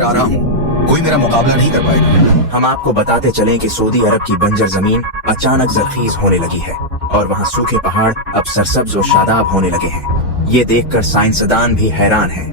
کر آ رہا ہوں، کوئی میرا مقابلہ نہیں کر پائے گا۔ ہم آپ کو بتاتے چلیں کہ سعودی عرب کی بنجر زمین اچانک زرخیز ہونے لگی ہے اور وہاں سوکھے پہاڑ اب سرسبز و شاداب ہونے لگے ہیں۔ یہ دیکھ کر سائنسدان بھی حیران ہیں۔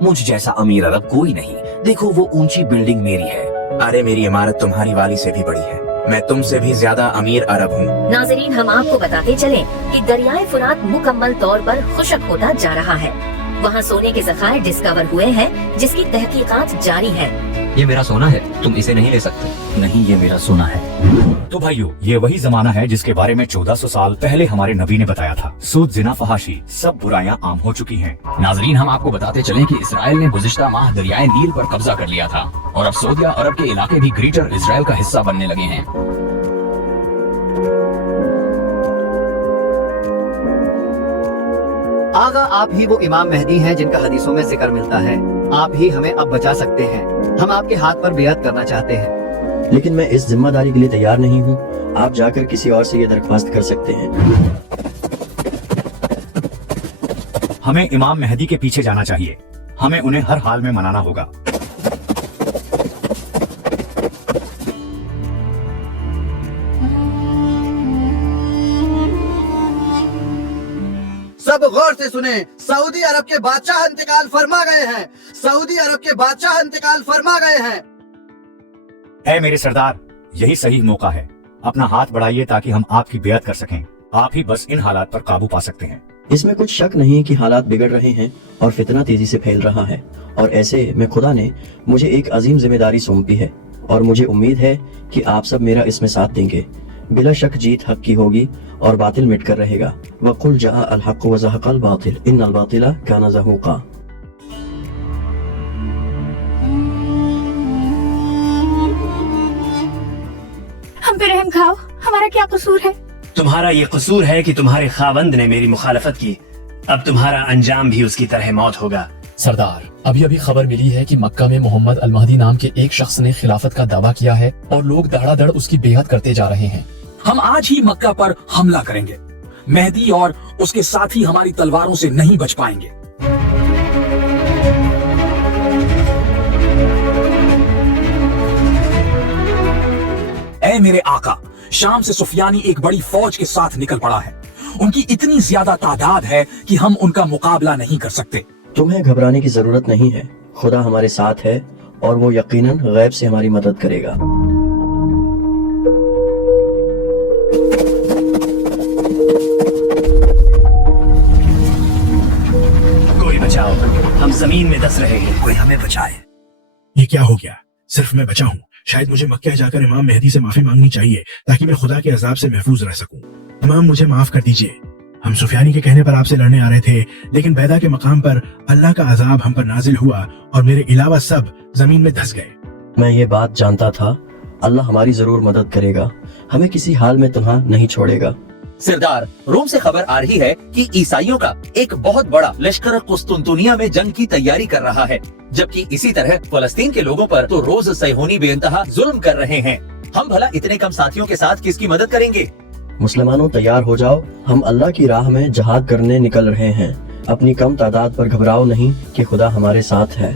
مجھ جیسا امیر عرب کوئی نہیں، دیکھو وہ اونچی بلڈنگ میری ہے۔ ارے میری عمارت تمہاری والی سے بھی بڑی ہے، میں تم سے بھی زیادہ امیر عرب ہوں۔ ناظرین، ہم آپ کو بتاتے چلیں کہ دریائے فرات مکمل طور پر خشک ہوتا جا رہا ہے۔ وہاں سونے کے ذخائر ڈسکور ہوئے ہیں جس کی تحقیقات جاری ہے۔ یہ میرا سونا ہے، تم اسے نہیں لے سکتے۔ نہیں، یہ میرا سونا ہے۔ تو بھائیو، یہ وہی زمانہ ہے جس کے بارے میں 1400 سال پہلے ہمارے نبی نے بتایا تھا۔ سود، زنا، فحاشی، سب برائیاں عام ہو چکی ہیں۔ ناظرین، ہم آپ کو بتاتے چلیں کہ اسرائیل نے گزشتہ ماہ دریائے نیل پر قبضہ کر لیا تھا اور اب سعودیہ عرب کے علاقے بھی گریٹر اسرائیل کا حصہ بننے لگے ہیں۔ آغا، آپ ہی وہ امام مہدی ہیں جن کا حدیثوں میں ذکر ملتا ہے۔ آپ ہی ہمیں اب بچا سکتے ہیں۔ ہم آپ کے ہاتھ پر بیعت کرنا چاہتے ہیں۔ لیکن میں اس ذمہ داری کے لیے تیار نہیں ہوں۔ آپ جا کر کسی اور سے یہ درخواست کر سکتے ہیں۔ ہمیں امام مہدی کے پیچھے جانا چاہیے، ہمیں انہیں ہر حال میں منانا ہوگا۔ سب غور سے سنیں، سعودی عرب کے بادشاہ انتقال فرما گئے ہیں۔ سعودی عرب کے بادشاہ انتقال فرما گئے ہیں۔ اے میرے سردار، یہی صحیح موقع ہے، اپنا ہاتھ بڑھائیے تاکہ ہم آپ کی بیعت کر سکیں۔ آپ ہی بس ان حالات پر قابو پا سکتے ہیں۔ اس میں کچھ شک نہیں کہ حالات بگڑ رہے ہیں اور فتنہ تیزی سے پھیل رہا ہے، اور ایسے میں خدا نے مجھے ایک عظیم ذمہ داری سونپی ہے، اور مجھے امید ہے کہ آپ سب میرا اس میں ساتھ دیں گے۔ بلا شک جیت حق کی ہوگی اور باطل مٹ کر رہے گا۔ وَقُلْ جَاءَ الْحَقُّ وَزَهَقَ الْبَاطِلُ إِنَّ الْبَاطِلَ كَانَ زَهُوقًا۔ ہم پہ رحم کھاؤ، ہمارا کیا قصور ہے؟ تمہارا یہ قصور ہے کہ تمہارے خاوند نے میری مخالفت کی، اب تمہارا انجام بھی اس کی طرح موت ہوگا۔ سردار، ابھی خبر ملی ہے کہ مکہ میں محمد المہدی نام کے ایک شخص نے خلافت کا دعویٰ کیا ہے اور لوگ دھڑا دھڑ اس کی بیعت کرتے جا رہے ہیں۔ ہم آج ہی مکہ پر حملہ کریں گے، مہدی اور اس کے ساتھی ہماری تلواروں سے نہیں بچ پائیں گے۔ اے میرے آقا، شام سے سفیانی ایک بڑی فوج کے ساتھ نکل پڑا ہے۔ ان کی اتنی زیادہ تعداد ہے کہ ہم ان کا مقابلہ نہیں کر سکتے۔ تمہیں گھبرانے کی ضرورت نہیں ہے، خدا ہمارے ساتھ ہے اور وہ یقیناً غیب سے ہماری مدد کرے گا۔ کوئی بچاؤ، ہم زمین میں دس رہے ہیں، کوئی ہمیں بچائے۔ یہ کیا ہو گیا؟ صرف میں بچا ہوں۔ شاید مجھے مکہ جا کر امام مہدی سے معافی مانگنی چاہیے تاکہ میں خدا کے عذاب سے محفوظ رہ سکوں۔ امام، مجھے معاف کر دیجئے۔ ہم سفیانی کے کہنے پر آپ سے لڑنے آ رہے تھے، لیکن بیدا کے مقام پر اللہ کا عذاب ہم پر نازل ہوا اور میرے علاوہ سب زمین میں دھس گئے۔ میں یہ بات جانتا تھا، اللہ ہماری ضرور مدد کرے گا، ہمیں کسی حال میں تنہا نہیں چھوڑے گا۔ سردار، روم سے خبر آ رہی ہے کہ عیسائیوں کا ایک بہت بڑا لشکر قسطنطنیہ میں جنگ کی تیاری کر رہا ہے، جبکہ اسی طرح فلسطین کے لوگوں پر تو روز صہیونی بے انتہا ظلم کر رہے ہیں۔ ہم بھلا اتنے کم ساتھیوں کے ساتھ کس کی مدد کریں گے؟ مسلمانوں تیار ہو جاؤ، ہم اللہ کی راہ میں جہاد کرنے نکل رہے ہیں۔ اپنی کم تعداد پر گھبراؤ نہیں کہ خدا ہمارے ساتھ ہے۔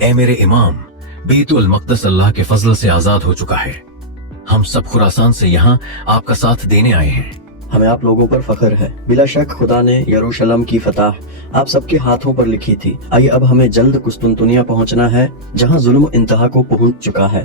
اے میرے امام، بیت المقدس اللہ کے فضل سے آزاد ہو چکا ہے۔ ہم سب خراسان سے یہاں آپ کا ساتھ دینے آئے ہیں۔ ہمیں آپ لوگوں پر فخر ہے۔ بلا شک خدا نے یروشلم کی فتح آپ سب کے ہاتھوں پر لکھی تھی۔ آئیے اب ہمیں جلد قسطنطنیہ پہنچنا ہے، جہاں ظلم انتہا کو پہنچ چکا ہے۔